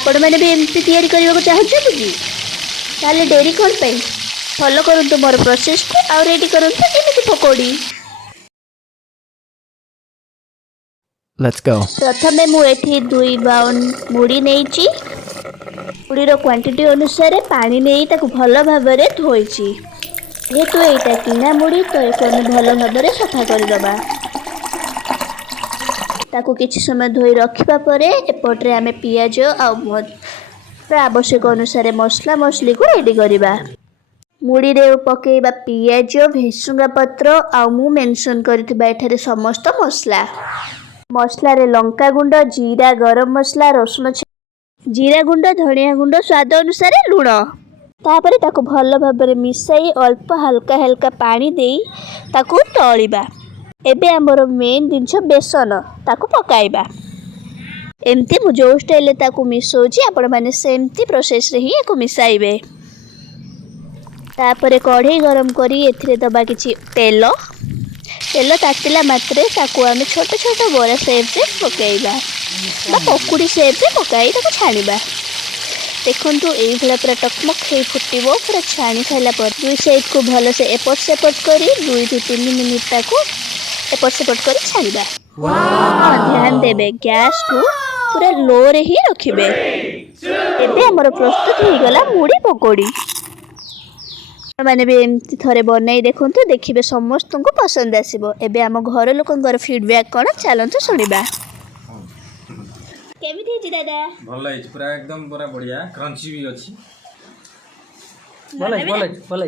आपण मैंने भी एमती तैयारी करने को चाहते कि ताले डेरी कौन पे फॉलो करंतु मोर प्रोसेस को आ रेडी करंतु एमिति पकोड़ी। Let's go. प्रथमे मु एठी 2 बाउंड मुड़ी नेइची। मुड़ीर क्वांटिटी अनुसार पानी नहीं ताकू भल भाव धोईची। जेहेतु एटा किना मुड़ी तो एक भल भाव सफा करदबा। ताकू किछि समय धोई रखिबा परे एपटरे आमे पियाज आ आवश्यक अनुसार मसला मसली को रेडी करिबा। मुड़ी रे पकेइबा पियाज भेसुंगा पत्र आ मु मेंशन करथिबा एठारे समस्त मसला। मसला रे लंका गुंड जीरा गरम मसला रसुण जीरा गुंड धनिया गुंड स्वाद अनुसार लुण। तापरे ताकू भल भाबरे मिसाई अल्प हल्का हल्का पानी देई ताकू तळिबा। एबे हमर मेन जिनछ बेसन ताकू पकाइबा। एमती मु जो स्टाइल ताकू मिसौची आपण माने सेमती प्रोसेस रे ही एको मिसाइबे। तापरे कढ़ई गरम करी एथिरे दबा किछि तेल तातिला मात्रे ताकू आमे छोट छोट बोरा शेप रे पकाइबा बा पकुड़ी शेप रे पकाई ताकू छानिबा। देखंतु एई भला पूरा टकमक हे फुटिबो पूरा छानी खाइला पर दुई साइड को भलो से एपट सेपट करी 2 से 3 मिनिट ताकू एपट सेपट करी छानिबा। ध्यान देबे गैस को पूरा लो रे ही रखिबे। एबे हमर प्रस्तुत हो गला मुड़ी पकोड़ी। माने भी एमती थरे बनाई देखंतु देखिबे समस्त को पसंद आसीबो। एबे हम घर लोकंकर फीडबैक कोन चलंतु सुनिबा। केमिति हिची दादा? भल हिची पूरा एकदम पूरा बढ़िया क्रंची भी अछि। भल